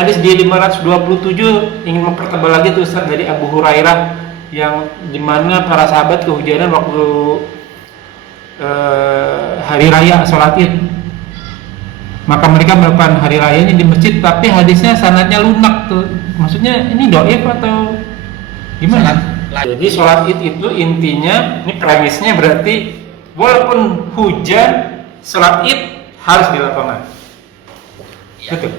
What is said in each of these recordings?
hadis di 527 ingin mempertebal lagi tuh Ustaz dari Abu Hurairah yang dimana para sahabat kehujanan waktu hari raya sholat Id, maka mereka melakukan hari rayanya di masjid, tapi hadisnya sanadnya lunak tuh, maksudnya ini dhaif atau gimana? Jadi sholat Id itu intinya, ini premisnya berarti walaupun hujan sholat Id harus di lapangan. Betul.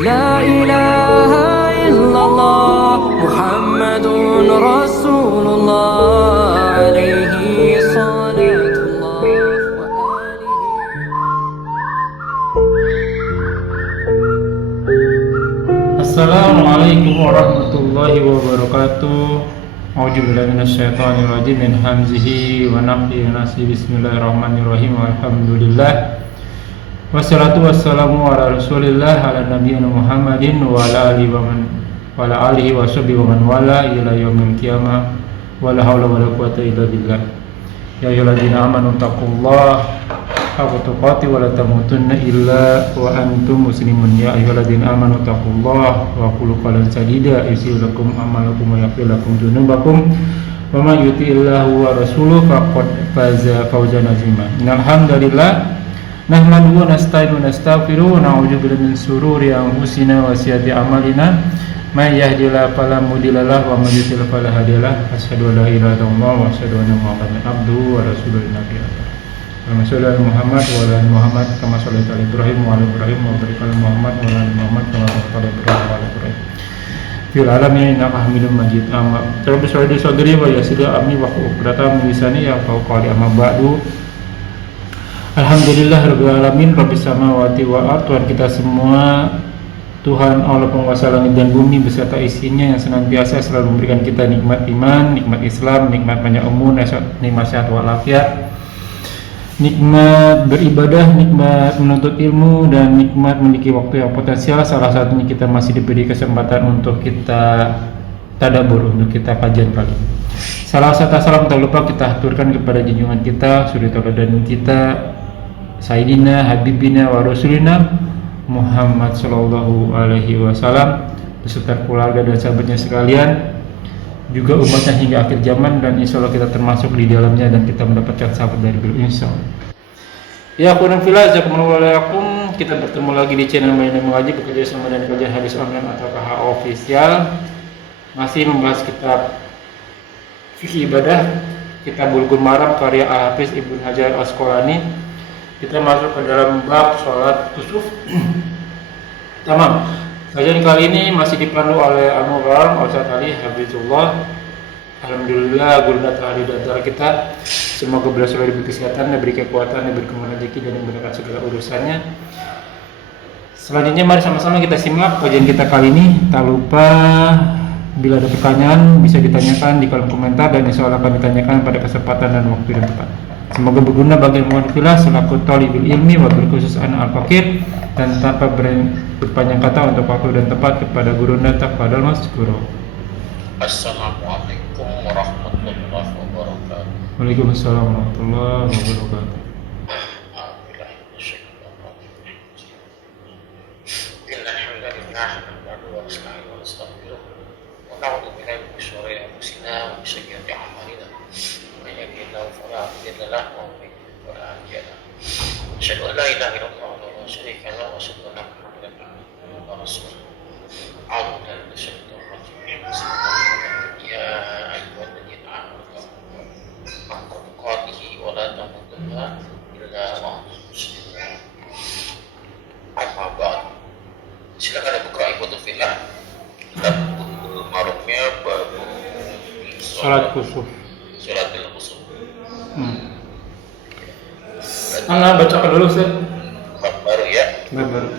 La ilaha illallah Muhammadun Rasulullah alaihi salatullah wa alihi. Assalamualaikum warahmatullahi wabarakatuh. A'udzubillahi minasyaitonir rajim min hamzihi wa nafthihi wa nafsihi. Bismillahirrahmanirrahim. Alhamdulillah. Wassalatu wassalamu ala Rasulillah ala nabiyyina Muhammadin wa ala alihi wa sahbihi wa man wala ila yaumil qiyamah. Wala haula wala quwwata illa billah. Ya ayyuhalladzina amanu taqullaha haqqa tuqatih wa la tamutunna illa wa antum muslimun. Ya ayyuhalladzina amanu taqullaha wa qulu qawlan sadida yuslih lakum a'malakum wa yaghfir lakum dzunubakum wa may yuti'illahu wa rasuluhu faqad faza fawzan 'azima. Innal hamdalillah nahmaduhu wa nasta'inuhu wa nastaghfiruh wa na'udzu billahi min shururi anfusina wa sayyiati a'malina may yahdihillahu fala mudilla lahu wa may yudlil fala hadiya lahu. Asyhadu an la ilaha illallah wa asyhadu anna Muhammadan abduhu wa rasuluhu. Allahumma shalli ala Muhammad wa ala ali Muhammad kama shallaita ala Ibrahim wa ala Ibrahim wa barik ala Muhammad wa ala ali Muhammad kama barakta ala Ibrahim wa ala Ibrahim fil alamin innaka Hamidum Majid. Amma rabbi sholli sadri wa yassir amri wa uqdatam min lisani yafqahu qawli. Amma ba'du. Alhamdulillah rabbil alamin rabbis samawati wal ardh. Tuhan kita semua, Tuhan Allah penguasa langit dan bumi beserta isinya yang senantiasa selalu memberikan kita nikmat iman, nikmat Islam, nikmat panjang umur, nikmat sehat walafiat, nikmat beribadah, nikmat menuntut ilmu, dan nikmat memiliki waktu yang potensial. Salah satunya kita masih diberi kesempatan untuk kita tadabbur, untuk kita kajian kali. Salam serta salam tak lupa kita haturkan kepada junjungan kita, suri tauladan kita, Sayyidina Habibina wa Rasulina Muhammad Sallallahu Alaihi Wasallam beserta keluarga dan sahabatnya sekalian, juga umatnya hingga akhir zaman, dan insya Allah kita termasuk di dalamnya dan kita mendapatkan sahabat dari beliau insya Allah. Ya akhwan fillah, jazakumullahu. Kita bertemu lagi di channel Mainan Mengaji bekerja sama dengan kajian hadis online atau KH official, masih membahas kitab fikih ibadah, kitab Bulughul Maram karya Al-Hafiz Ibnu Hajar Al-Asqalani. Kita masuk ke dalam bab sholat kusuf. Tamam. Kajian kali ini masih dipandu oleh Al-Mughram Al-Ustaz Ali Habibullah. Alhamdulillah guru telah di antara kita. Semoga beliau selalu diberi kesehatan, diberi kekuatan, diberi kemudahan rezeki, dan diberikan segala urusannya. Selanjutnya mari sama-sama kita simak kajian kita kali ini. Tak lupa bila ada pertanyaan bisa ditanyakan di kolom komentar, dan insya Allah akan ditanyakan pada kesempatan dan waktu yang tepat. Semoga berguna bagi mu'minillah selaku thalibul ilmi wa berkhusus anak al-fakir, dan tanpa berpanjang kata untuk waktu dan tempat kepada guru taqaddal mazkura. Assalamualaikum warahmatullahi wabarakatuh. Waalaikumsalam warahmatullahi wabarakatuh. Asyhadu an la ilaha illallah wa la syarika lahu wa asyhadu anna Muhammadan abduhu wa rasuluh. A'udzu billahi minasyaitonir rajim. Ya ayyuhalladzina amanu haqqa tuqatih wa la tamutunna illa wa antum muslimun. Amma ba'd. Silakan dibuka ibu fillah. Kitab Bulughul Maramnya bab Salat kusuf. Salatul kusuf. Ana bacakan dulu Ustaz. Bab baru ya. Bab baru.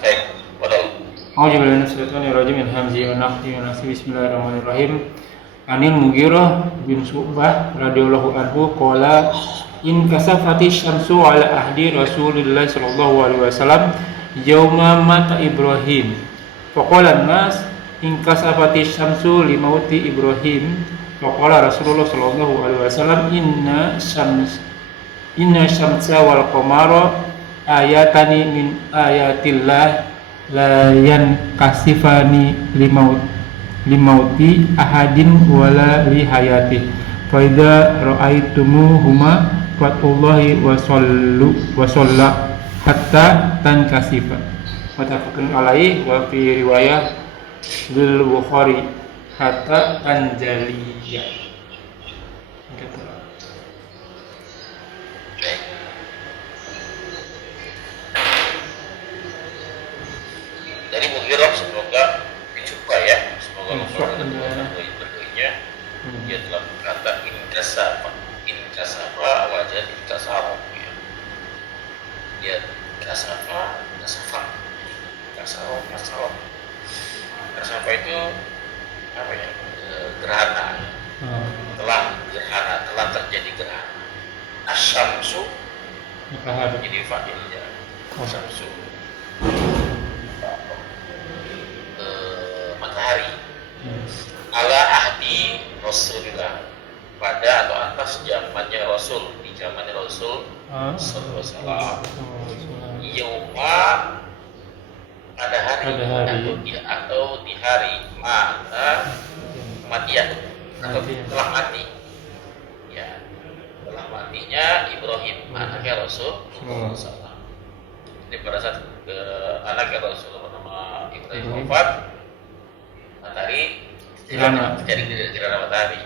Baik, padahal A'udzubillahi minasyaitonir rajim. Min hamzihi wa nafthihi wa nafsihi. Bismillahirrahmanirrahim. Anil Mughirah bin Syu'bah radhiyallahu anhu qala in kasafati syamsu ala ahdi Rasulillah sallallahu alaihi wasallam yauma mata Ibrahim. Faqala an-nas in kasafati syamsu li mauti Ibrahim. Faqala Rasulullah sallallahu alaihi wasallam inna syamsa wal qamara ayatani min ayatillah la yankasifani limauti ahadin wala li hayati fa idza ra'aitumuhuma fatullahi wa shalla hatta tankasifa muttafaqun alaihi wa fi riwayah lil Bukhari hatta tanjaliyah. Gitu. Baik. Dari Mughirah semoga dijumpa ya. Semoga Allah berdoanya dia telah berkata in kasafa wajah kasarah ya. Dia kasafa itu apa ya, gerhana, telah terjadi gerhana. Asyamsu jadi fa'ilnya asyamsu, matahari, ala ahdi Rasulullah, pada atau atas zamannya Rasul, di zamannya Rasul sallallahu alaihi wasallam. Yauma pada hari atau di hari mata kematian atau telah mati ya, telah matinya Ibrahim anaknya Rasul sallallahu alaihi wasallam. Jadi pada saat anaknya Rasul bernama Ibrahim wafat, matahari terjadi gerhana matahari.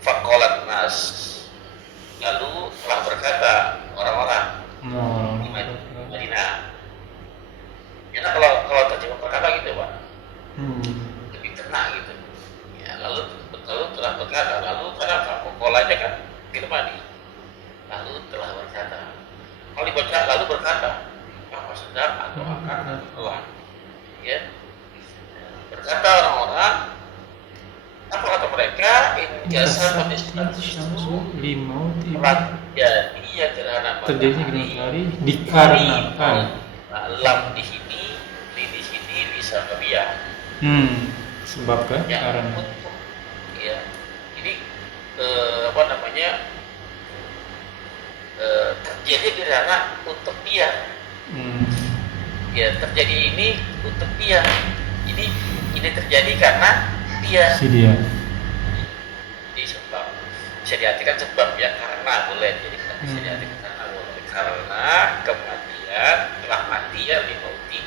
Faqalat nas, lalu telah berkata orang-orang di Madinah. Ya, kalau terjemah berkata gitu Pak, lebih kena gitu. Ya, lalu telah berkata, lalu kenapa? Kolanya kan kita mandi. Lalu telah berkata. Kalau dibaca lalu berkata, apa sedang atau akan telah. Ya, berkata orang-orang, apa kata mereka? Jasa Syamsu limauti jadi ya gerhana matahari dikarenakan lam di sini bisa kebiah. Sebab kan Ya, karena untuk ya. Jadi apa namanya? Terjadi gerhana untuk dia. Ya, terjadi ini untuk dia. Jadi ini terjadi karena dia. si dia. Jadi sebab bisa diartikan sebab ya, karena boleh. Jadi bisa diartikan karena boleh. Karena kematian telah mati ya limauti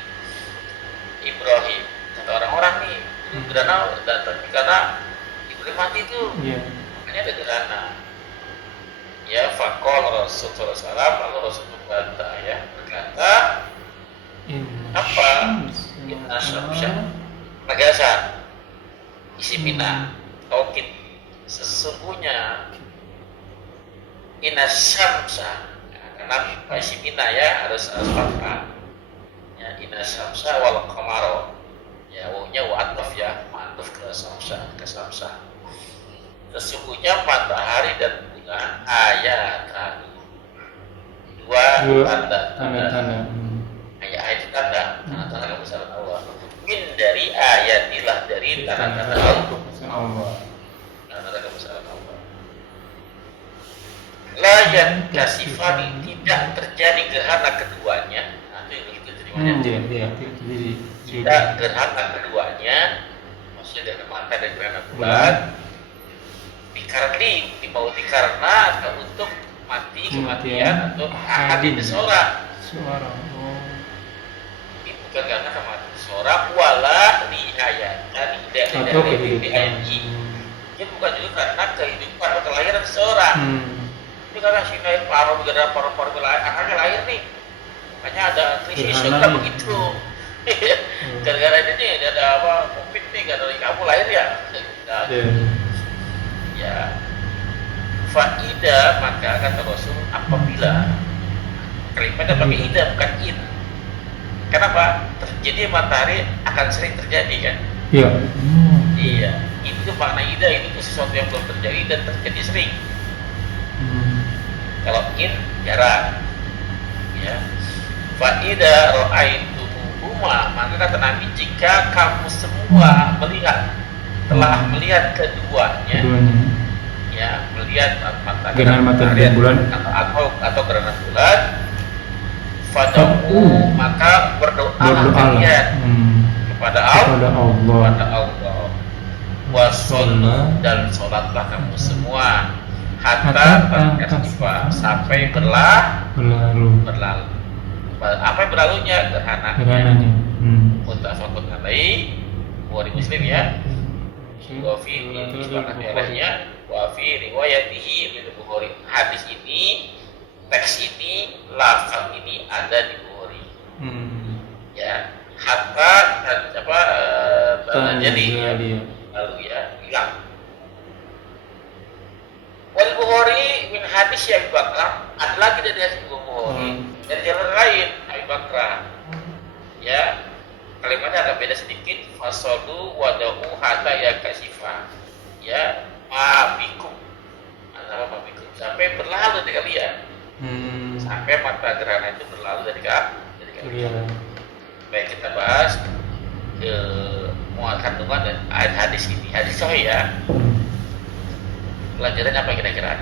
Ibrahim. Kata orang-orang nih, gerhana datang karena Ibrahim mati itu. Makanya ada gerhana. Ya, faqala Rasulullah SAW, lalu Rasul berkata ya, apa? Inna syamsa Magasan isi mina taukid, sesungguhnya inna syamsa, karena isi mina ya harus fathah ya, inna syamsa wal qamaro ya, wawnya wa'ataf ya, ma'atuf ke samsa. Sesungguhnya matahari dan bulan ayatan, dua tanda. Ayat tanda kebesaran Allah. Min dari ayatilah, dari tanda-tanda Allah. Tanda kebesaran Allah. La yankasifani, tidak terjadi gerhana keduanya. Nah, itu yang terjadi. Tidak gerhana keduanya, maksudnya dari mata dan gerhana bulan. Dimauti karena atau untuk mati kematian atau hadin seorang. Ini bukan karena kematian seorang, wala lihayatan, tidak dari ini bukan juga karena kehidupan atau kelahiran seseorang. Ini karena si lahir paru-paru anaknya lahir nih, makanya ada krisis juga begitu. Gara-gara ini nih ada apa, COVID nih, gara-gara kamu lahir ya. Ya, faida, maka kata Rasul, apabila kalimatnya pakai ida bukan in. Kenapa? Terjadi matahari akan sering terjadi kan? Iya. Iya. Itu makna ida, ini sesuatu yang belum terjadi dan terjadi sering. Kalau in jarang. Ya. Faida ra'aitumuhuma, maka kata Nabi, jika kamu semua telah melihat keduanya. Ya, melihat gerhana matahari dan bulan atau gerhana bulan, fad'u, maka berdoalah kalian kepada kepada Allah. Wassallu, dan sholatlah kamu semua hatta tankasifa, sampai berlalu. Apa yang berlalunya? Gerhananya. Muttafaqun alaih, Bukhari Muslim ya. Wa fi riwayatihi min Bukhari, hadis ini, teks ini, lafaz ini ada di Bukhari. Ya, hatta jadi lalu ya hilang. Wal Bukhari min hadis Abu Bakar, ada lagi dari hadis Bukhari dari jalan lain Abu Bakar. Ya, kalimatnya agak beda sedikit. Fasolu wadau hatta ya kasifa. Ya, mabikum. Apa mabikum? Sampai berlalu dari kalian. Sampai mata gerhana itu berlalu dari kalian. Baik, kita bahas muat kandungan dan hadis ini. Hadis sahih ya. Pelajaran apa kira-kira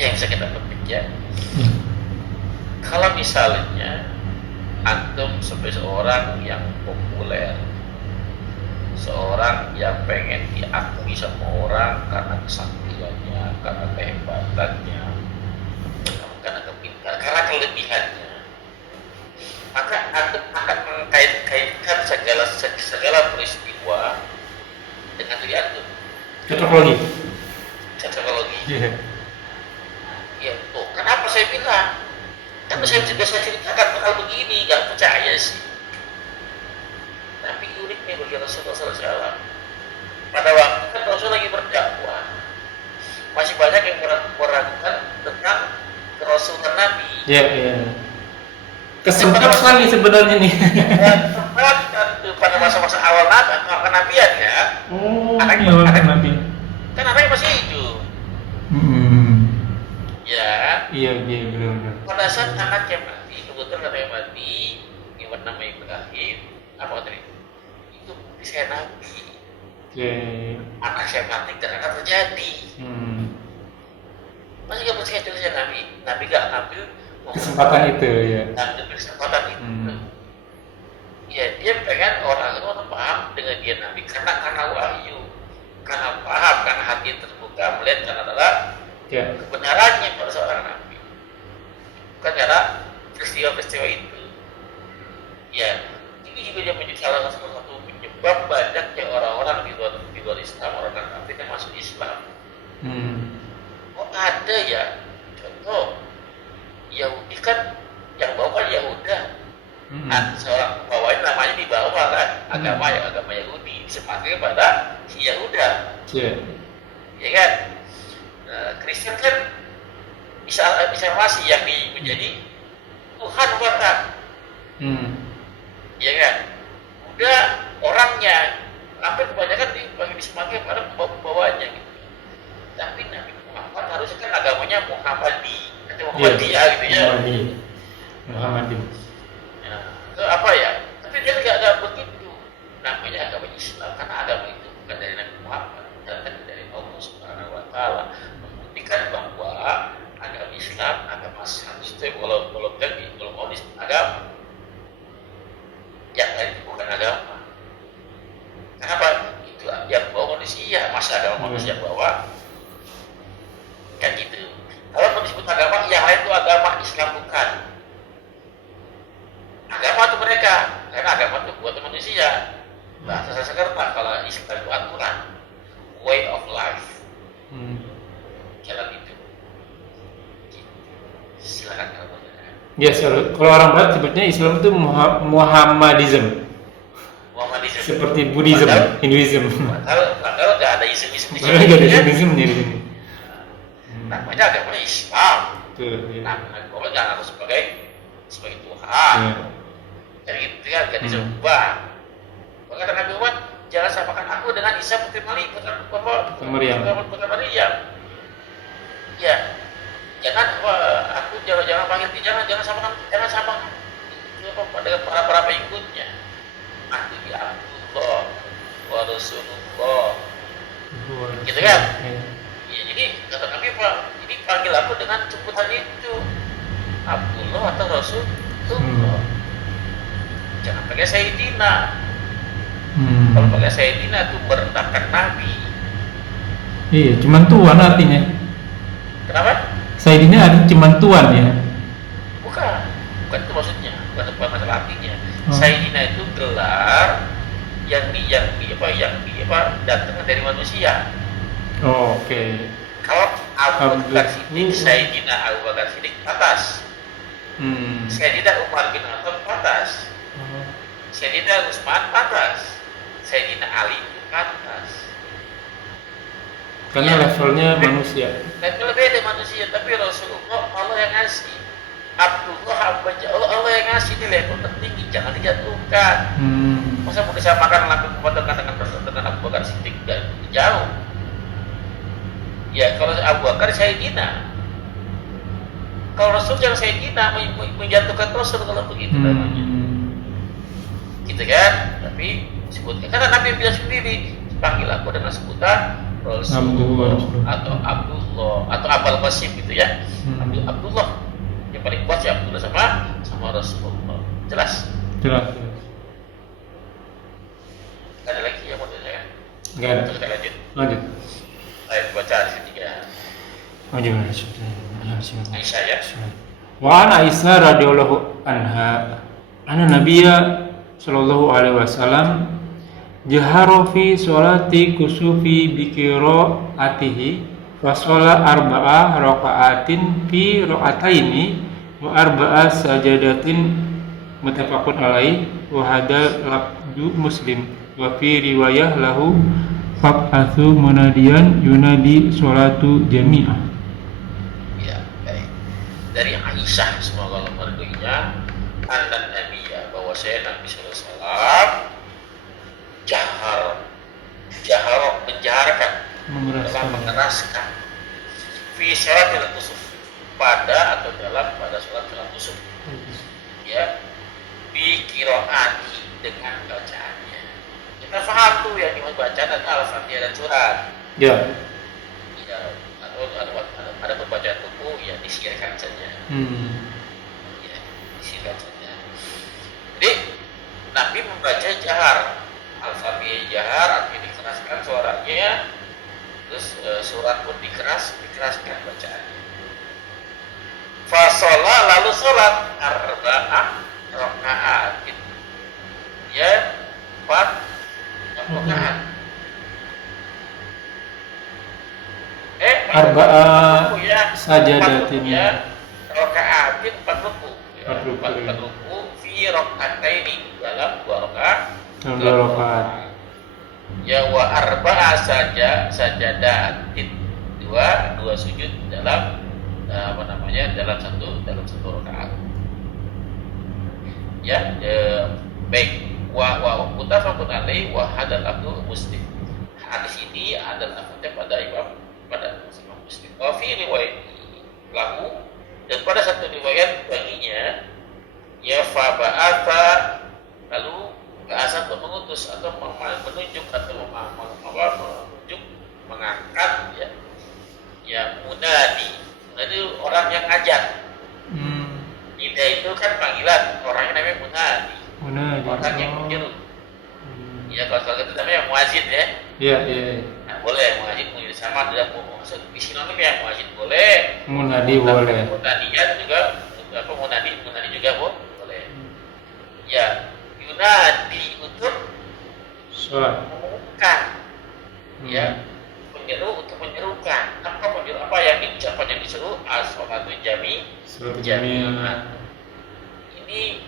yang bisa kita petik ya? Kalau misalnya antum sebagai seorang yang populer, seorang yang pengen diakui sama orang karena kesaktiannya, karena kehebatannya, karena kepintaran, karena kelebihannya, maka antum akan mengkait-kaitkan segala peristiwa dengan diri antum. Cocokologi. Ya, tuh. Kenapa saya bilang? Karena saya ceritakan bakal begini, nggak percaya sih. Tapi unik nih bagi Rasulullah SAW. Pada waktu kan Rasul lagi berdakwah, masih banyak yang meragukan tentang kerasulan Nabi. Iya. Kesempat sekali sebenarnya nih. Tempat pada masa-masa awal kenabian ya. Awal Nabi. Kan anaknya masih hidup. Ya. Iya benar. Pada saat anaknya mati, kebetulan anaknya mati, yang bernama Ibrahim, apa tadi? Itu bukti saya Nabi. Anak saya mati karena terjadi. Masih gak percaya tulisnya Nabi? Nabi gak ngambil kesempatan itu ya. Ngambil kesempatan itu. Ya, dia pengen orang itu paham dengan dia Nabi karena wahyu, karena paham, karena hati terbuka melihat karena adalah kebenarannya pada seorang Nabi, bukan karena peristiwa-peristiwa itu. Ya, ini juga dia menjadi salah satu penyebab banyaknya orang-orang di luar Islam, orang Afrika masuk Islam. Oh ada ya, contoh Yahudi kan yang bawa kan Yahuda. Seorang bawahnya namanya dibawa kan agama Yahudi disematkan pada si Yahuda. Ya kan? Kristen kan bisa masih yang menjadi Tuhan buatan. Ya kan? Udah orangnya hampir kebanyakan disematkan pada pembawanya gitu. Tapi Nabi Muhammad harusnya kan agamanya Muhammadi atau Muhammadiyah gitu ya. Muhammadi. Itu apa ya? Tapi dia nggak begitu. Namanya agama Islam karena agama itu bukan dari Nabi Muhammad, datang dari Allah Subhanahu Wa Taala, membuktikan bahwa agama Islam, agama Islam kalau mau agama, yang lain itu bukan agama. Kenapa? Itu yang bawa manusia, masa agama manusia bawa kan gitu. Kalau mau disebut agama, yang lain itu agama, Islam bukan. Agama itu mereka, karena agama itu buat manusia. Bahasa Sanskerta, kalau Islam itu aturan, way of life, jalan itu. Silakan kalau Ya, kalau orang Barat sebutnya Islam itu Muhammadism. Seperti Buddhism, Hinduism. Kalau nggak ada ism-ism di sini. Nggak ada ism-ismnya di sini. Namanya agama Islam. Namanya jangan aku sebagai Tuhan. Jadi gitu kan, gak disembah. Maka Nabi Muhammad, jangan samakan aku dengan Isa putri Maryam. Ya, jangan panggil dia, jangan sama dengan para pengikutnya. Aku ya Allah wa Rasulullah. Gitu kan? Ya, jadi kata Nabi Pak, jadi panggil aku dengan sebutan itu, Abdullah atau Rasulullah. pakai Sayyidina. Hmm. Kalau pakai Sayyidina itu merendahkan Nabi. Iya, cuman tuan artinya. Kenapa? Sayyidina artinya cuman tuan ya. Bukan, bukan itu maksudnya, bukan masalah artinya. Oh. Sayyidina itu gelar yang datang dari manusia. Oh, oke. Kalau Abu Bakar Abdul- Siddiq, Sayyidina Abu Bakar Siddiq atas, Sayyidina Umar bin Khattab atas, Oh. Sayyidina Utsman atas, Sayyidina Ali atas. Karena Iya. levelnya manusia. Level beda manusia, tapi Rasulullah Allah yang ngasih. Abdullah hamba Allah, Allah yang ngasih ini level tertinggi, jangan dijatuhkan. Masa mau disamakan langsung dengan Abu Bakar Siddiq, jauh. Ya kalau Abu Bakar Sayyidina, kalau Rasul jangan Sayyidina, menjatuhkan Rasul kalau begitu namanya. Gitu kan? Tapi sebutkan karena Nabi bilang sendiri, panggil aku dengan sebutan Rasulullah atau Abdullah atau Abul Qasim gitu ya. Abdullah yang paling kuat ya Abdullah sama Rasulullah. Jelas? Jelas. Ada lagi yang mau ditanyakan? Enggak ada. Kita lanjut. Lanjut. Ayo baca hadis ketiga. Aisyah ya. Wa an Aisyah radhiyallahu anha anna Nabiyya sallallahu alaihi wasallam jahara fi sholati kusufi bi qiraatihi wa sholat arba'a raka'atin fi raka'ataini wa arba'a sajadatin muttafaqun alaihi wa hadal lafzu Muslim wa fi riwayah lahu fab'atsu munadiyan yunadi sholatu jami'ah. Ya, baik. Dari Aisyah semoga Allah meridhoinya, anna Nabiyya bahwa saya Nabi sallallahu alaihi wasallam jahar menjaharkan dalam mengeraskan fi sholatil kusuf pada sholat kusuf ya bi qiraati dengan bacaannya. Kita paham tuh yang dimaksud bacaan dan al-Fatihah dan surat. Ya. Ya, atau ada pembacaan buku ya disirkan saja. Ya, disirkan saja. Jadi Nabi membaca jahar, al-Fatihah jahar, artinya dikeraskan suaranya, terus surat pun dikeraskan bacaannya. Fasolah lalu sholat arba'ah raka'atin, ya 4 rakaat. Arba'ah ya, sajadatin. ya, raka'atin 4 ruku. Ya, 4 4 ruku fi raka'ataini dalam 2 rakaat. Dalam 2 rakaat. Ya wa arba'a sajadatin, dua sujud dalam dalam satu rakaat. Ya, baik. Wa muttafaqun alaihi wa hadal lafzu Muslim. Hadis ini adalah lafaznya pada Imam Muslim. Wa fi riwayat lahu, dan pada satu riwayat baginya ya fa ba'atha, lalu ba'asa untuk mengutus atau menunjuk atau menunjuk mengangkat ya munadi orang yang ngajak. Nida itu kan panggilan, orangnya namanya munadi. Orang yang menyeru. Ya kalau itu namanya muazin ya. Iya. Nah, boleh muazin sama tidak maksud di sini namanya muazin boleh. Munadi boleh. Munadian juga munadi juga boleh. Ya, yunadi untuk Sholat. mengumumkan. Ya, menyeru untuk menyerukan. Apa yang disuruh as-sholatu jami'ah. Ini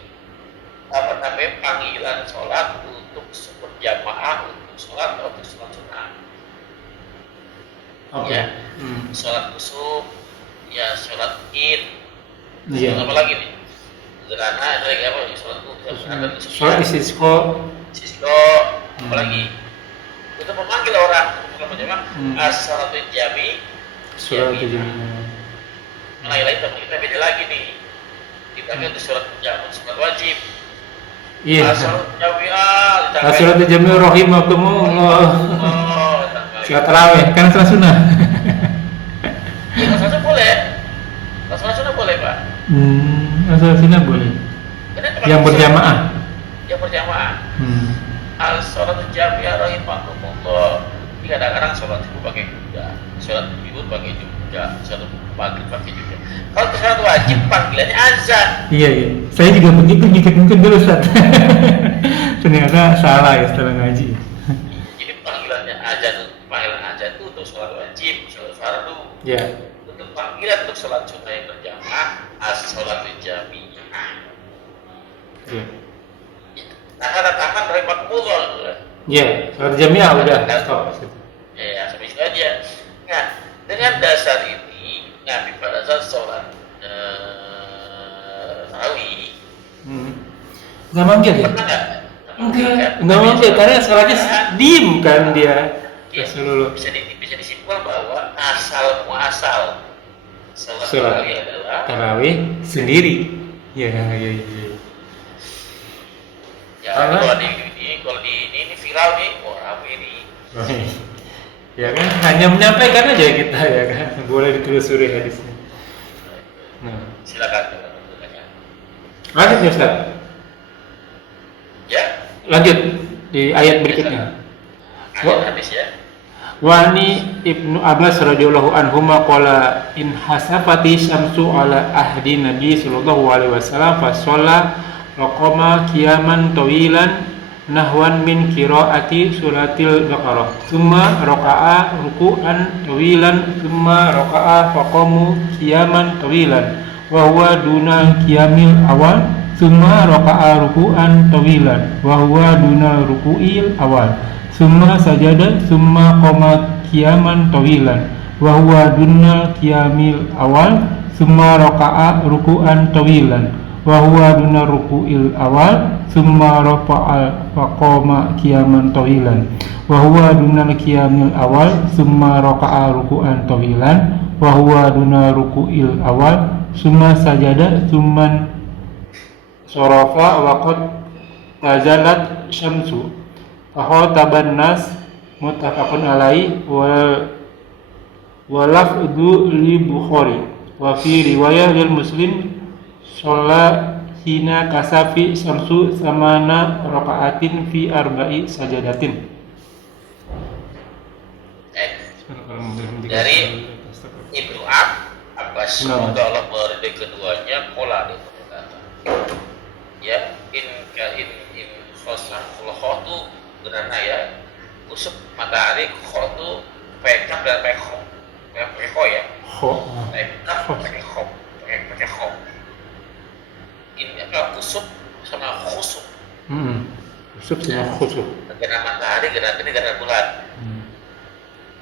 panggilan sholat untuk berjamaah, untuk sholat atau untuk sholat sunnah. Oke. Ya, sholat kusuf, ya sholat id. Iya. Apa lagi nih? Sederhana, ada lagi apa? Sholat Sholat istisqa. Apa lagi? Untuk memanggil orang untuk berjamaah, as-sholatu Sholat jami'ah. lain kita beda lagi nih. Kita untuk sholat jamaah, sholat wajib. Iya. Sholat jami'ah. Sholat jami'ah rahimakumullah. Sholat tarawih kan sholat sunnah. Ya, sholat boleh. Sholat sunnah boleh, Pak. Sholat sunnah boleh. Karena Yang berjamaah. Yang berjamaah. Hmm. Al-sholat jami'ah rahimakumullah. Ini kadang-kadang sholat subuh pakai juga, sholat zuhur pakai juga, sholat maghrib pakai juga. Kalau sholat wajib panggilannya azan. Iya, iya. Saya juga begitu ngikut dulu Ustaz. Ternyata salah ya setelah ngaji. Jadi panggilannya panggilan azan itu untuk sholat wajib, sholat fardu. Ya. Untuk panggilan untuk sholat sunnah yang berjamaah, as-sholat jami'ah. Iya. Nah, tanda tangan rahimakumullah. Iya, sholat jamiah udah stop. Ya, sampai situ aja. Nah, dengan dasar ini, Nabi pada saat sholat tarawih, Nggak manggil ya? pernah nggak? Nggak manggil karena sholatnya diem kan dia. Ya, Rasulullah. bisa disimpulkan bahwa asal muasal sholat Sholat tarawih adalah tarawih sendiri. Ya, ya, ya. ya Apa? kalau di ini viral nih, wah apa ini? Ya kan, hanya menyampaikan aja kita ya kan, boleh ditelusuri hadisnya. Nah, Silakan. lanjut ya Ustaz. Ya, Lanjut di ayat berikutnya. ada hadis ya. Wani Ibnu Abbas radhiyallahu anhuma qala in hasafati syamsu ala ahdi Nabi sallallahu alaihi wasallam fa shalla raqama qiyaman tawilan nahwan min qiraati suratil baqarah thumma raka'a ruku'an tawilan thumma raka'a faqamu qiyaman tawilan wa huwa duna qiyamil awal thumma raka'a ruku'an tawilan wa huwa duna ruku'il awal thumma sajada thumma qama qiyaman tawilan wa huwa duna qiyamil awal thumma raka'a ruku'an tawilan wa huwa duna ruku'il awal thumma rafa'a faqama qiyaman tawilan wa huwa duna qiyamil awal thumma raka'a ruku'an tawilan wa huwa duna ruku'il awal thumma sajada thumma sarafa wa qad tazalat syamsu fa khataban nas muttafaqun alaihi wa lafdhu li Bukhari wa fi riwayah lil Muslim sholat hina kasafi samsu samana rakaatin fi arba'i sajadatin. Dari Ibnu Abbas, semoga Allah meridai keduanya, kola dia berkata, ya in khosaful tu benar ya, usuk matahari khotu pekap dan pekho ya, pekap pakai kho. Ini apa kusuk sama khusuk. Khusuk sama khusuk. Gerhana matahari, gerhana bulan.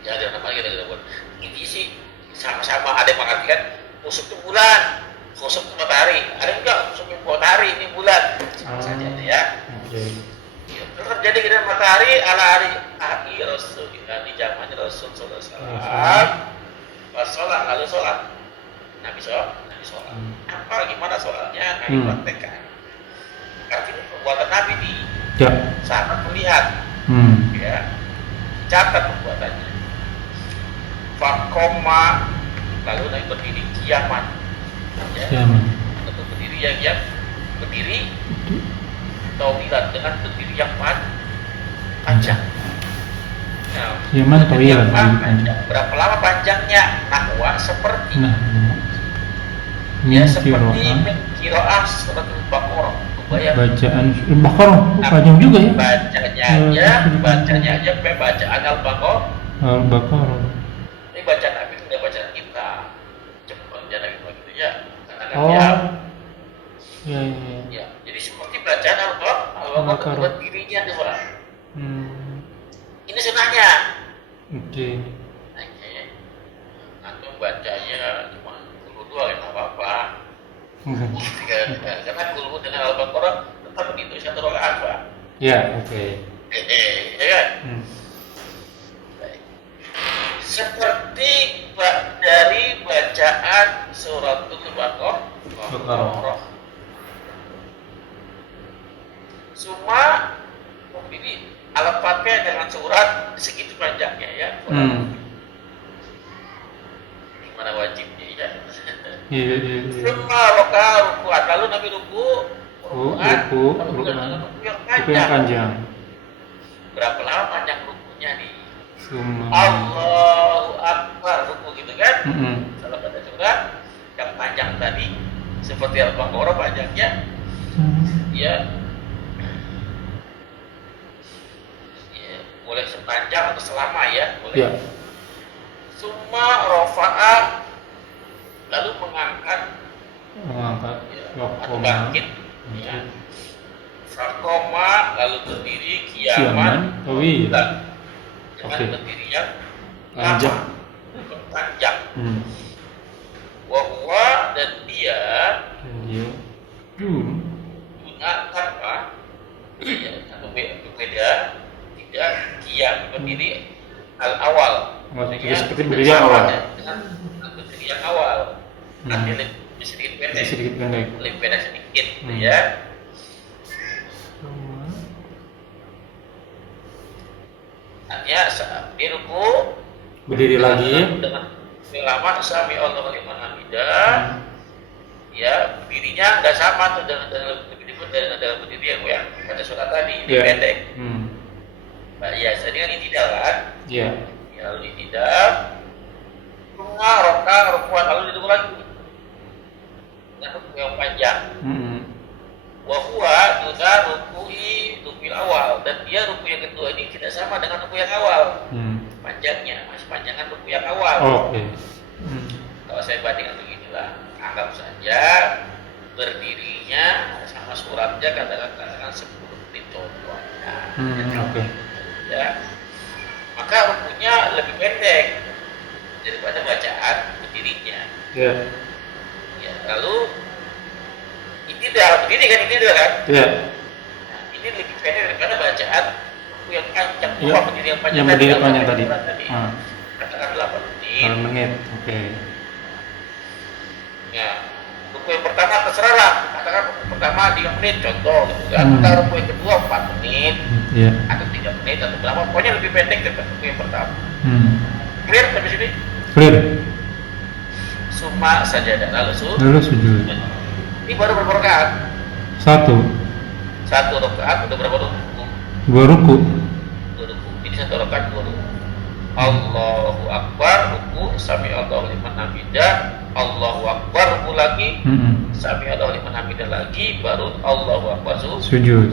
Ya gerhana matahari, gerhana bulan. Ini sih sama-sama, ada yang mengartikan khusuk itu bulan, khusuk itu matahari. Ada juga khusuk itu matahari, ini bulan. Sama saja ya. Ya, terjadi gerhana matahari ala hari Rasul, di zamannya Rasul sallallahu alaihi wasallam. Pas sholat, lalu sholat. Nabi sholat. Apa gimana soalnya Nabi praktekkan. Artinya perbuatan Nabi di sangat melihat, ya, catat perbuatannya. Fakoma, lalu Nabi berdiri kiaman, ya, untuk berdiri yang berdiri tawilan dengan berdiri yang panjang. Nah, Kiaman tawilan. Berapa lama panjangnya? Nahwa seperti. Ya seperti kiroah surat Al-Baqarah. Bacaan Al-Baqarah panjang juga ya. Bacanya aja bacaan Al-Baqarah. Ini bacaan Nabi, udah bacaan kita. Cepat Nabi begitu ya. Ya. Jadi seperti bacaan Al-Baqarah berdirinya dua. Ini sunahnya. Oke. Atau bacanya cuma dua ya nggak apa-apa. Karena kulhu dengan Al-Baqarah tetap begitu, satu rakaat Pak. Ya, oke. Ya kan? Seperti dari bacaan suratul Baqarah. Semua ini alat pakai dengan surat segitu panjangnya ya. Gimana wajibnya ya? Semua rakaat rukuan, lalu Nabi ruku yang Ruku yang panjang. Berapa lama panjang rukunya nih? Summa. Allahu Akbar ruku gitu kan? Mm-mm. Salah baca surah yang panjang tadi seperti Al-Baqarah panjangnya ya, ya boleh sepanjang atau selama ya boleh. Ya. Summa rofa'a lalu mengangkat Mengangkat. ya, atau Wakoma. bangkit ya. Fakoma lalu berdiri kiaman Kiaman. Oh iya. dengan Oke. berdiri yang Panjang. lama, panjang. Hmm. Wahwa dan dia Iya. Dun. guna tanpa ya, atau beda tidak kiam berdiri al awal. Maksudnya seperti berdiri yang awal. Dengan berdiri yang awal. Nanti lebih sedikit pendek. Sedikit pendek. Lebih pendek sedikit gitu Hmm. ya. Artinya saat dia ruku Berdiri lagi. dengan lama sami Allah liman hamidah. Ya, berdirinya nggak sama tuh dengan berdiri yang pada surat tadi ini Iya. pendek. Hmm. Nah, ya, jadi kan itidal kan? Iya. Ya, lalu itidal. Rumah rokang rukuan lalu ditunggu lagi. Dengan ruku yang panjang. Mm-mm. Wahua juga rukui awal dan dia ruku yang kedua ini tidak sama dengan ruku yang awal. Panjangnya masih panjangan ruku yang awal. Oke. Kalau saya bandingkan beginilah, anggap saja berdirinya sama suratnya katakan 10 menit contohnya. Oke. Ya, maka rukunya lebih pendek daripada bacaan berdirinya. Ya. Ya, lalu ini kan Ya. nah, ini lebih pendek daripada bacaan ruku yang panjang. Ya. Berdiri yang panjang Yang berdiri panjang tadi. tadi. Katakan 8 menit. 8 menit. Oke. Ya, ruku yang pertama terserah lah. Katakan ruku pertama 3 menit contoh gitu kan. Maka ruku yang kedua 4 menit Iya. atau 3 menit atau berapa. Pokoknya lebih pendek daripada ruku yang pertama. Hmm. Clear sampai sini? Clear. Summa sajadah lalu Lalu sujud. Ini baru berapa rakaat? 1. 1 rakaat udah berapa ruku? 2 ruku. 2 ruku. Ini 1 rakaat 2 ruku. Allahu Akbar ruku sami Allahu liman hamidah. Allahu Akbar ruku lagi. Sami Allahu liman hamidah lagi baru Allahu Akbar Sujud.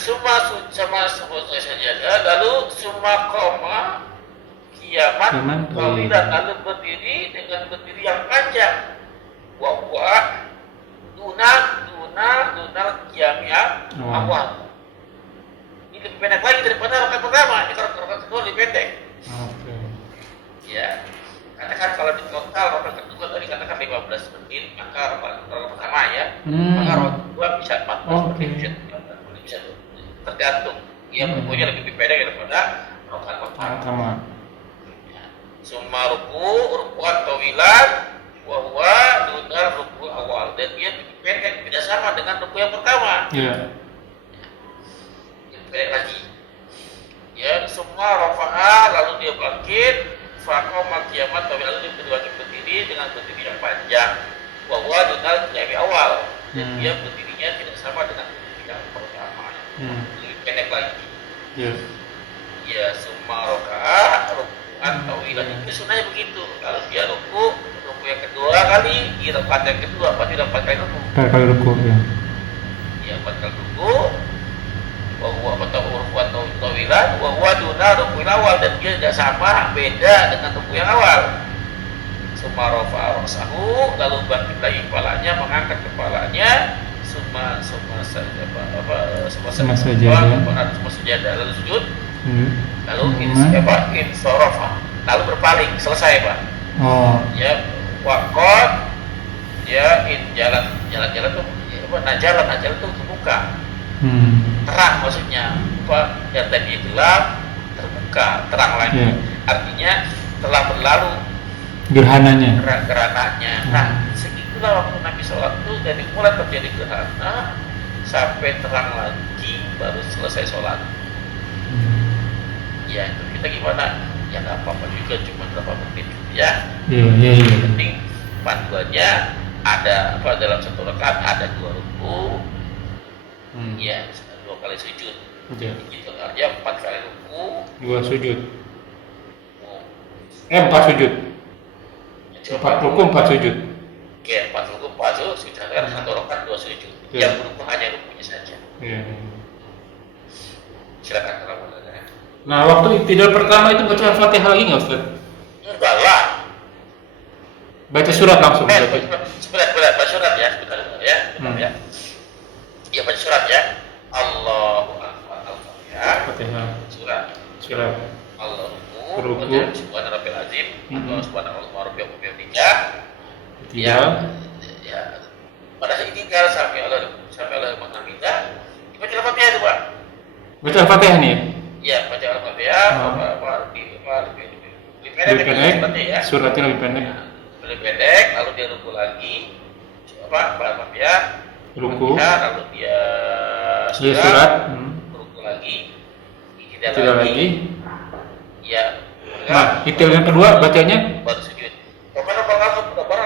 Summa sajadah lalu summa qoma kiaman qawilan lalu berdiri dengan berdiri yang panjang. Wa dunal qiyamnya awal. Ini lebih pendek lagi daripada rakaat pertama. Ini kalau rakaat kedua lebih pendek. Oke. Ya, katakan kalau di total rakaat kedua tadi katakan 15 menit, maka rakaat pertama ya, maka rakaat kedua bisa 14 menit, bisa tergantung. Ya, rukunya lebih pendek daripada rakaat pertama. Ya. Summa ruku'an tawilan, wa huwa dunal ruku' awal, dan dia lebih pendek, tidak sama dengan ruku yang pertama. Iya. Pendek lagi. Ya, semua rafa'a lalu dia bangkit, faqama qiyamat lalu dia berdiri dengan berdiri yang panjang. Wa huwa dunal qiyami awal. Dan dia berdirinya tidak sama dengan berdiri yang pertama. Lebih pendek lagi. Iya. Ya, semua raka'a ruku'an tawilan itu sebenarnya begitu. Kalau dia ruku yang kedua kali, di rakaat yang kedua pasti dapat kali ruku. Kali ruku ya. Ya, 4 kali ruku. Wa huwa tawilan wa huwa duna rukun awal dan dia tidak sama beda dengan ruku yang awal. Summa rafa'a ra'sahu lalu bangkit lagi kepalanya mengangkat kepalanya summa sajadah lalu sujud lalu insarafa lalu berpaling selesai Pak. Ya waqad ya jalan tuh najalan tuh terbuka. Terang maksudnya apa yang tadi gelap terbuka terang lagi artinya telah berlalu gerhananya. Nah segitulah waktu Nabi sholat itu dari mulai terjadi gerhana sampai terang lagi baru selesai sholat. Ya itu kita gimana ya nggak apa-apa juga cuma berapa menit ya. Yang penting panduannya ada apa dalam satu rakaat ada 2 ruku, ya 2 kali sujud. Ya. Gitu artinya 4 kali ruku, 2 sujud. oh, 4 sujud. 4 ruku 4 sujud. Oke, 4 ruku 4 sujud, sudah kan satu rakaat 2 sujud. Ya. Yang ruku hanya rukunya saja. Iya. Silakan kalau mau tanya. Nah, waktu tidur pertama itu baca Al-Fatihah lagi nggak Ustaz? Enggak lah. Baca surat langsung berarti. Sebentar, baca surat ya, sebentar ya, ya. Ya baca surat ya. Allahu Akbar, Al-Fatihah. Fatihah. Surat. Allahu Ruku. Akbar. Subhanallahil azim. Allahu subhanallahi wa bihamdihi. Tiga. Ya. Pada saat ini kalau sampai Allah menghamidah, baca Al-Fatihah itu, Pak. Baca Al-Fatihah nih. Ya, baca Al-Fatihah, lebih pendek ya. Suratnya lebih pendek. Lebih pendek, lalu dia ruku lagi. Al-Fatihah. Ruku. Lalu dia surat. ruku lagi. Tidak lagi. Ya. Nah, itil yang kedua bacanya Baru sujud. Rabbana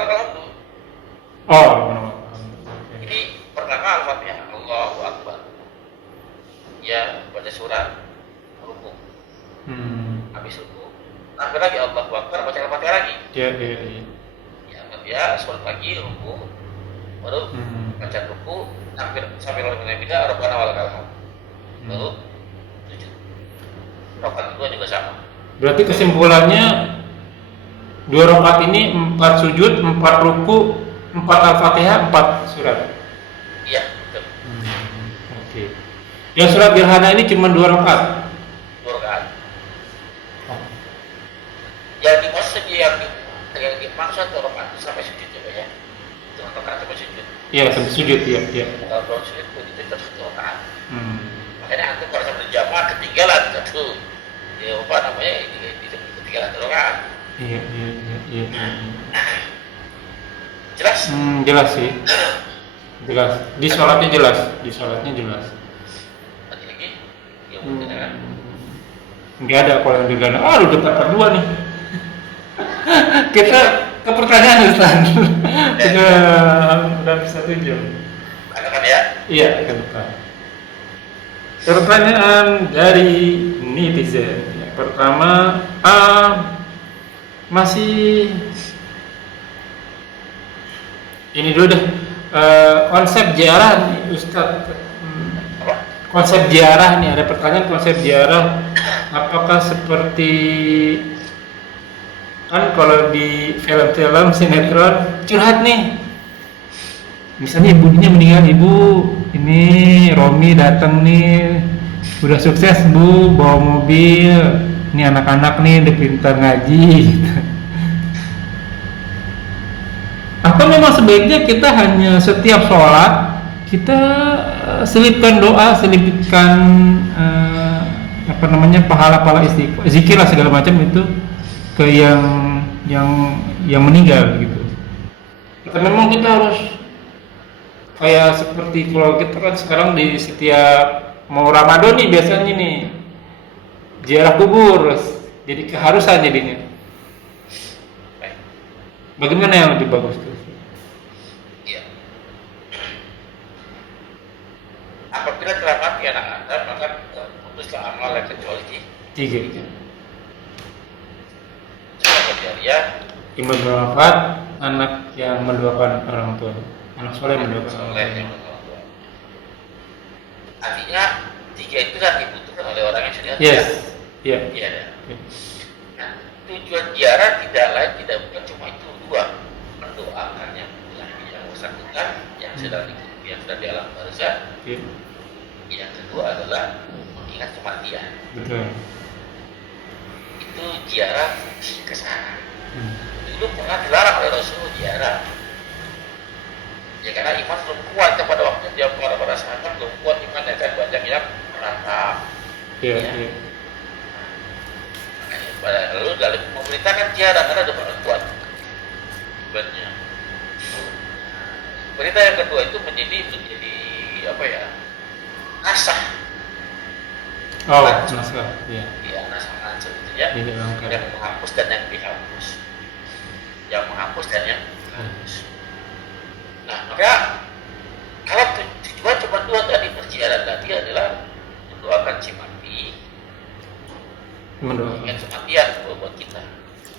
lakal oh. Ini pertama Al-Fatihah, Allahu Akbar. Ya, baca surat, ruku. Habis ruku, sampai lagi Allahu Akbar, baca Al-Fatihah lagi. Ya. Ya, Al-Fatihah, surat lagi, ruku. Baru baca ruku, sampai lalu menghamidah, Rabbana walakal hamd. Baru sujud. Rakaat kedua juga sama. Berarti kesimpulannya 2 rakaat ini 4 sujud, 4 ruku, 4 Al-Fatihah, 4 surat. Iya, betul. Oke. Yang surat gerhana ini cuma 2 rakaat. 2 rakaat. Yang dimaksud yang dimaksud 2 rakaat sampai sujud coba ya. 2 rakaat sampai sujud. Iya, sampai sujud ya. Kalau sujud itu tetap 1 rakaat. Makanya antum kalau sampai jamaah ketinggalan satu. Ya apa namanya ini ketinggalan 1 rakaat. Iya. Jelas? Jelas sih. Jelas. Di sholatnya jelas. Nanti lagi ya kan. Nggak ada kalau yang digana. Udah dapat 2 nih. Kita ke pertanyaan Ustaz. Udah bisa 7. Ada kan ya? Iya, ke depan. Pertanyaan dari netizen. Yang pertama, masih ini dulu deh. Konsep ziarah nih Ustaz. Konsep ziarah nih, ada pertanyaan konsep ziarah. Apakah seperti kan kalau di film-film sinetron curhat nih, misalnya ibunya meninggal, ibu ini Romi datang nih, udah sukses bu bawa mobil, ini anak-anak nih udah pintar ngaji gitu. Atau memang sebaiknya kita hanya setiap sholat kita selipkan doa, selipkan pahala-pahala istighfar, zikir lah segala macam itu ke yang meninggal gitu. Kita memang kita harus kayak seperti kalau kita kan sekarang di setiap mau Ramadan nih biasanya nih ziarah kubur, jadi keharusan jadinya. Bagaimana yang lebih bagus tuh? Iya. Apabila telah mati anak Anda, maka putuslah amal yang kecuali 3. Jangan jariah, Imam bermanfaat, anak yang mendoakan orang tua, anak soleh mendoakan orang soleh yang tua. berdoa. Artinya 3 itu kan dibutuhkan oleh orang yang sudah Yes, iya. Iya. Nah, tujuan ziarah tidak bukan cuma itu 2, mendoakan yang bersangkutan yang sudah di alam barzah. Yang kedua adalah mengingat kematian. Betul. Itu ziarah ke sana. Dulu pernah dilarang oleh Rasul ziarah. Ya karena iman belum kuat kepada waktu dia para sahabat belum kuat iman dan banyak yang merantau. Iya. Lalu dalam memerintahkan ziarah karena ada orang kuat. Sebenarnya. Berita yang kedua itu menjadi apa ya? Nasah. Oh, naskah. Iya. Iya, nasah itu ya. Yang menghapus dan yang dihapus. Yang menghapus dan yang dihapus. Nah, maka kalau tujuan cuma dua tadi, berziarah tadi adalah mendoakan si mati, Mendoakan. mengingat kematian buat kita.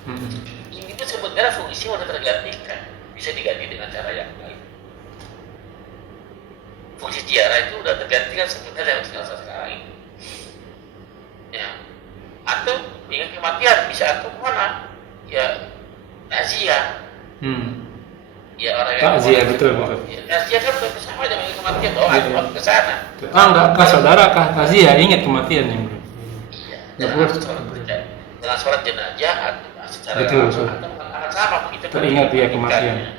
Hmm. Ini pun sebenarnya fungsi sudah tergantikan, bisa diganti dengan cara yang lain. Fungsi ziarah itu sudah tergantikan sebenarnya sekarang ini. Ya, atau ingat kematian bisa atau kemana? Ya, takziah. Ya orang yang Takziah, betul. Ya, takziah kan bersama dengan kematian, aku ke sana. Enggak, kah saudara kah takziah ingat kematian yang bro. Iya, Ya, dengan sholat jenazah atau secara Betul. atau akan sama begitu. Teringat ya kematian.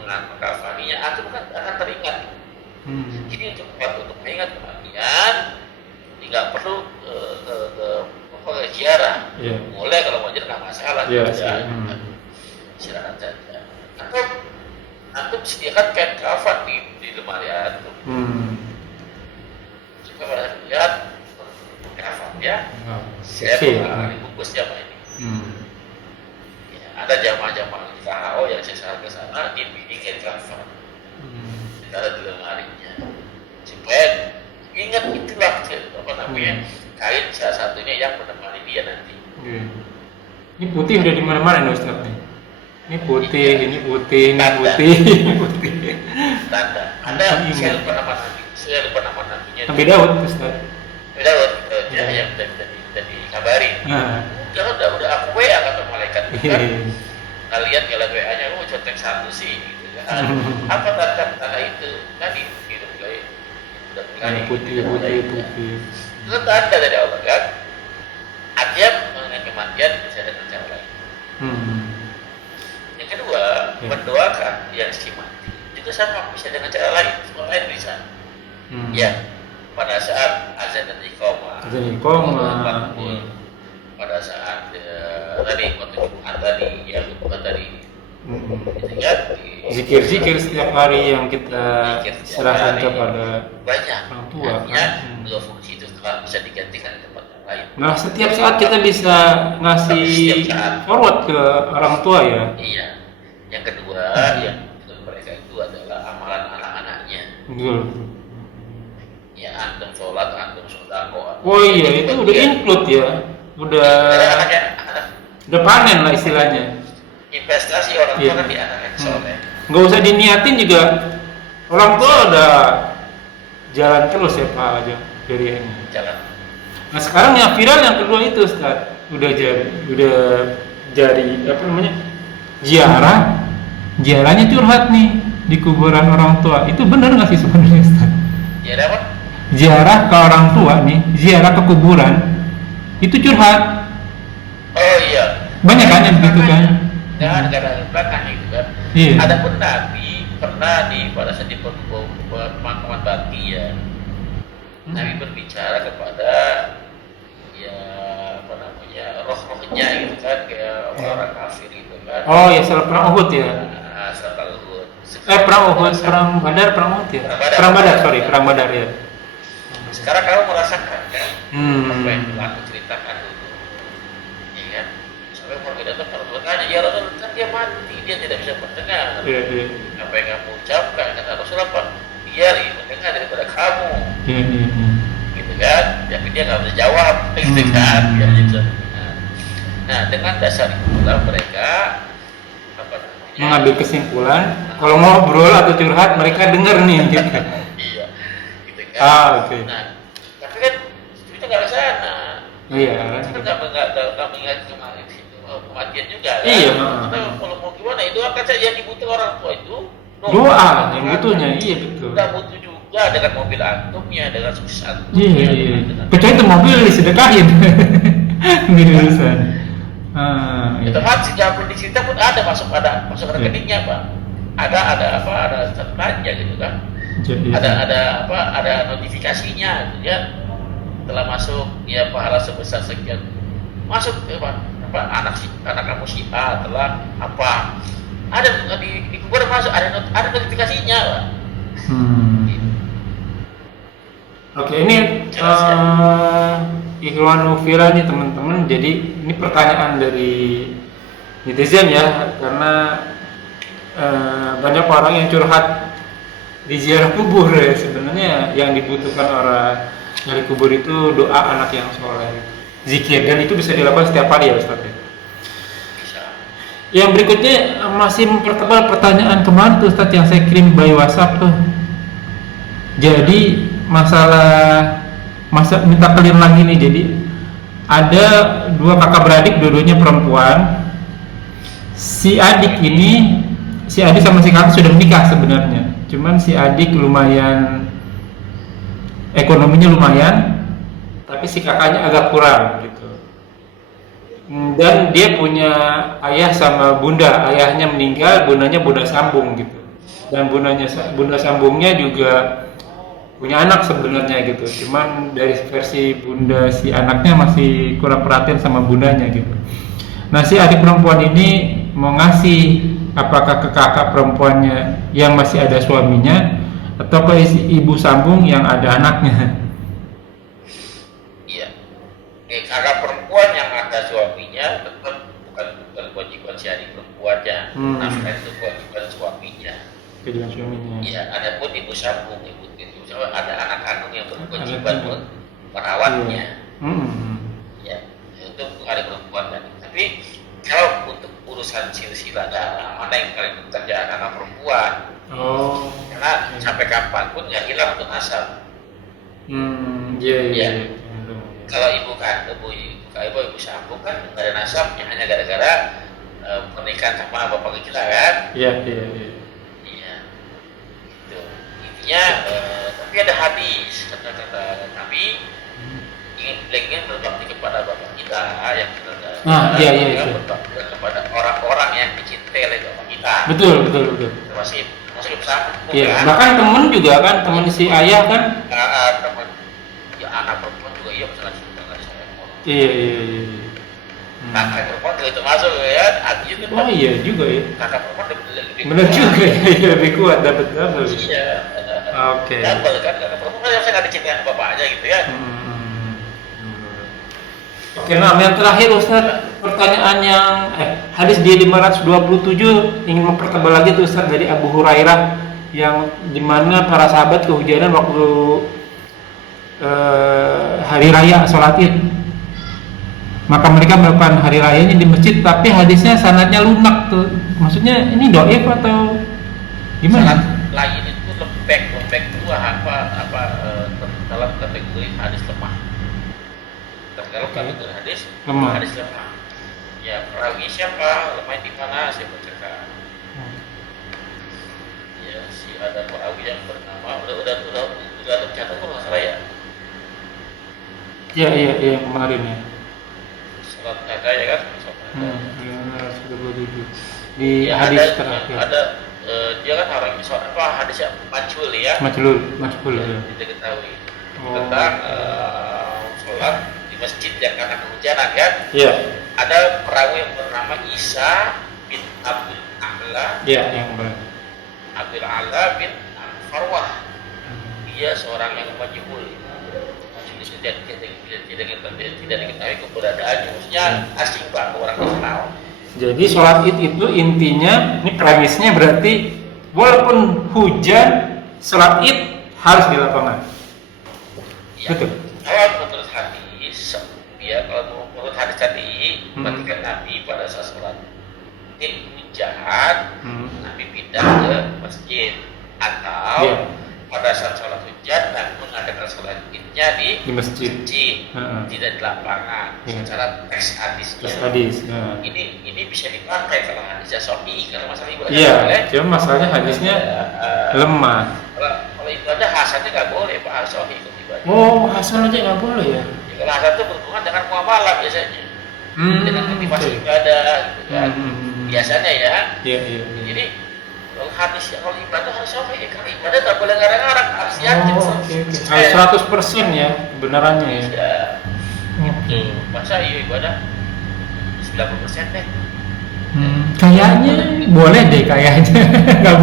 Mengangkat kafaninya atau bukan akan teringat. Jadi untuk mengingat kematian, tidak perlu ke ziarah. Iya. Mulai kalau mau ziarah nggak masalah. Iya, Silakan saja. Antum sediakan kain kafan di lemari antum. Supaya pada saat lihat kafan ya, saya pernah dibungkus jamaah ini. Ya, ada jamaah-jamaah di KHO yang saya ke sana, dia bikin kain kafan. Ada di lemarinya. Supaya ingat itulah apa namanya kain salah satunya yang menemani dia nanti. Ini putih udah di mana-mana nih Ustaz nih. Ini putih, ini putih, ini putih, ini putih. Tanda. Ada saya lupa nama nantinya. Nabi Daud Ustaz. Beda ya yang udah dikabarin. Udah aku WA kata malaikat kan. Nah, lihat kalau WA-nya contek satu sih gitu kan. Apa tanda itu? Tadi gitu mulai. Udah mulai Putih. Itu tanda dari Allah kan. Artinya mengenai kematian bisa dengan cara lain. Yang kedua, mendoakan yang si mati juga sama bisa dengan cara lain. Semua lain bisa. Ya, pada saat azan dan iqamah. Pada saat tadi waktu Jumat tadi, ya Jumat tadi. Gitu ya. Zikir-zikir setiap hari yang kita serahkan kepada banyak orang tua. Dua fungsi itu telah bisa digantikan di tempat yang lain. Nah, setiap saat kita bisa ngasih forward ke orang tua ya. Iya. Yang kedua, yang mereka itu adalah amalan anak-anaknya. Betul. Ya, antum sholat, antum sodako. Oh iya, itu udah include ya. Udah panen lah istilahnya. Investasi orang tua kan di anak yang soleh. Nggak usah diniatin juga. Orang tua udah jalan terus ya Pak aja dari ini. Jalan. Nah sekarang yang viral yang kedua itu Ustaz. Udah jadi apa namanya? Ziarahnya curhat nih di kuburan orang tua. Itu benar nggak sih sebenarnya Ustaz? Ziarah apa? Ziarah ke orang tua nih, ziarah ke kuburan itu curhat. Oh iya. Banyak kan yang begitu kan? Jangan ada belakang itu kan. Iya. Adapun Nabi pernah pada saat di pemakaman baki ya, Nabi berbicara kepada ya apa namanya roh-rohnya gitu kan, kayak orang kafir gitu kan. Oh ya, setelah perang Uhud ya. Setelah Uhud. Perang Uhud, perang Badar ya. Perang Badar ya. Sekarang kamu merasakan kan apa yang telah aku ceritakan dulu, ya kan? Sampai Umar bin Khattab kalau bertanya, ya Rasul kan dia mati, dia tidak bisa mendengar. Iya. Apa yang kamu ucapkan kata Rasul apa? Dia lebih mendengar daripada kamu. Iya. Gitu kan? Tapi dia nggak bisa jawab, gitu kan? Ya, gitu. Nah, dengan dasar itulah mereka apa namanya? Mengambil kesimpulan, kalau ngobrol atau curhat mereka dengar nih. Gitu. Iya, gitu kan? Oke. Nah, tapi kan kita nggak ke sana. Iya. Kita nggak mengingat kematian juga. Kan? Iya. Kita kalau mau gimana itu akan saja yang dibutuhkan orang tua itu doa yang butuhnya, iya betul. Nggak butuh juga dengan mobil antumnya, dengan sukses antumnya. Iya. Kecuali itu mobil disedekahin. Miliusan. Ya teman sejak cerita pun ada masuk rekeningnya Pak. Ada belanja gitu kan. Jadi, Ada notifikasinya gitu ya. Telah masuk ya pahala sebesar sekian. Masuk apa anak kamu si A telah apa. Ada di kuburan masuk ada notifikasinya Pak. Oke, ini Ikhwanul Fillah nih teman-teman. Jadi ini pertanyaan dari netizen ya, karena banyak orang yang curhat di ziarah kubur ya. Sebenarnya yang dibutuhkan orang dari kubur itu doa anak yang soleh, zikir, dan itu bisa dilakukan setiap hari ya Ustaz ya. Bisa. Yang berikutnya masih mempertebal pertanyaan kemarin tuh Ustaz yang saya kirim by WhatsApp tuh. Jadi masa minta clear lagi nih. Jadi ada dua kakak beradik, dua-duanya perempuan. Si adik sama si kakak sudah menikah sebenarnya. Cuman si adik lumayan ekonominya lumayan, tapi si kakaknya agak kurang gitu. Dan dia punya ayah sama bunda. Ayahnya meninggal, bundanya bunda sambung gitu. Dan bunda sambungnya juga punya anak sebenarnya gitu. Cuman dari versi bunda si anaknya masih kurang perhatian sama bundanya gitu. Nah, si adik perempuan ini mau ngasih apakah ke kakak perempuannya yang masih ada suaminya atau ke ibu sambung yang ada anaknya. Iya. Kakak perempuan yang ada suaminya tetap bukan kewajiban si adik perempuannya. Nafkah itu kewajiban suaminya. Kewajiban suaminya. Iya, adapun ibu sambung, ibu ada anak kandung yang berkewajiban merawatnya. Ya, itu adik perempuan tadi. Tapi kalau untuk urusan silsilah darah, mana yang paling bekerja anak perempuan? Oh. Karena sampai kapanpun nggak hilang tuh nasab. Iya. Kalau ibu sambung kan nggak ada nasabnya, hanya gara-gara pernikahan sama bapak kita kan? Iya. Itu intinya. Tapi ada hadis kata Nabi ingin berbakti kepada bapak kita yang berbakti kepada orang-orang yang dicintai oleh bapak kita. Betul. Masih bersambung. Iya. Kan? Bahkan temen juga kan, temen si ayah kan? Teman ya anak perempuan juga iya misalnya cinta nggak disayang orang. Iya. Kakak perempuan juga termasuk ya. Artinya Oh iya juga ya. kakak perempuan lebih Benar juga ya, lebih kuat dapat double. Iya. Oke. Double kan kakak perempuan kan harusnya nggak dicintai bapaknya gitu ya. Oke, nah yang terakhir Ustaz, pertanyaan yang hadis di 527 ingin mempertebal lagi tuh Ustaz dari Abu Hurairah yang dimana para sahabat kehujanan waktu hari raya sholat Id. Maka mereka melakukan hari rayanya di masjid, tapi hadisnya sanadnya lunak tuh. Maksudnya ini dhaif atau gimana? Lain itu lembek itu dalam kategori hadis lemah. Kalau kategori hadis lemah. Ya perawi siapa, lemah di mana saya bacakan. Ya ada perawi yang bernama udah tercatat kalau nggak salah ya. Iya kemarin ya. Salat ada ya kan? Di ya, hadis terakhir. Ada dia kan orang hadisnya majhul ya. Majhul ya. Tidak diketahui tentang sholat di masjid yang karena kehujanan kan. Iya. Ada perawi yang bernama Isa bin Abdul A'la. Iya, yang benar. Abdul A'la bin Farwah. Dia seorang yang majhul. Tidak diketahui keberadaannya, maksudnya asing pak orang dikenal. Jadi sholat id itu intinya, ini premisnya berarti walaupun hujan, sholat id harus di lapangan. Ya. Betul. Kalau menurut hadis, kalau menurut hadis tadi, ketika Nabi pada saat sholat id hujan, Nabi pindah ke masjid atau pada saat sholat hujan dan mengadakan sholat idnya di masjid, tidak di lapangan. Secara teks hadis. Ini bisa dipakai kalau hadisnya sahih karena masalah ibadah. Iya, cuma masalahnya hadisnya lemah. Kalau ibadah hasannya nggak boleh pak, harus sahih ikut ibadah. Oh, hasan aja nggak boleh ya? Kalau hasan itu berhubungan dengan muamalah biasanya, dengan motivasi ibadah, gitu kan. Biasanya ya. Iya. Jadi kalau hadis kalau ibadah harus sahih, karena ibadah nggak boleh ngarang-ngarang, harus yakin. Harus 100% ya kebenarannya ya. Masa ibadah 90% deh. Kayaknya boleh deh kayaknya. Nggak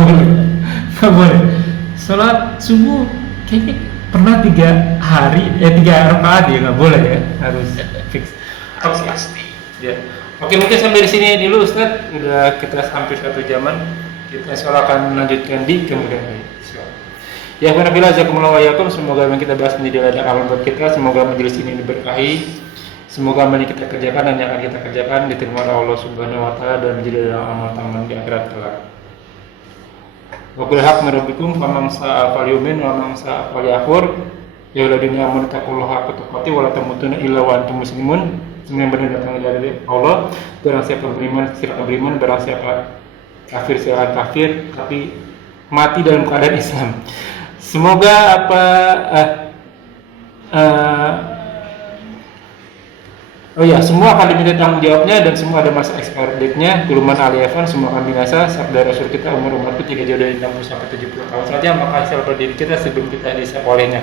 boleh. Sholat subuh kayaknya pernah 3 rakaat ya, nggak boleh ya, harus fix. Pasti. Ya. Oke, mungkin sampai di sini dulu Ustaz. Udah kita hampir 1 jaman. Kita insyaallah akan melanjutkan di kemudian hari. Ya, alhamdulillah, jazakumullah wa iyyakum. Semoga yang kita bahas menjadi ladang amal buat kita. Semoga majelis ini diberkahi. Semoga apa yang kita kerjakan dan yang akan kita kerjakan diterima oleh Allah Subhanahu wa taala dan menjadi ladang amal taman di akhirat kelak. Wa qul haq min rabbikum faman sa'a falyu'min wa man sa'a falyakfur. Ya alladzina amanu taqullaha haqqa tuqatih wa la tamutunna illa wa antum muslimun. Semua yang benar datang dari Allah. Barang siapa beriman silakan beriman, barang siapa kafir silakan kafir, tapi mati dalam keadaan Islam. Semoga semua akan diminta tanggung jawabnya dan semua ada masa expiry date-nya. Kuluman aliyafan semua akan binasa. Sabda Rasul kita umur-umur itu tidak jauh dari 60 sampai 70 tahun saja, maka siapa diri kita sebelum kita dihisab olehnya.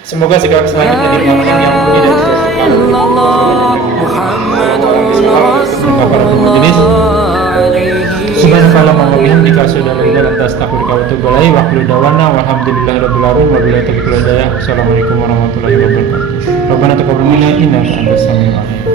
Semoga segala kesalahan kita dimaafkan yang punya dan tidak Subhanallah wa bihamdika asyhadu an la ilaha illa anta astaghfiruka wa atubu ilaik. Wa aqlu dawana walhamdulillahirabbil alamin wa billahi taufiq wal hidayah. Assalamualaikum warahmatullahi wabarakatuh. Rabbana taqabbal minna innaka antas samiul alim.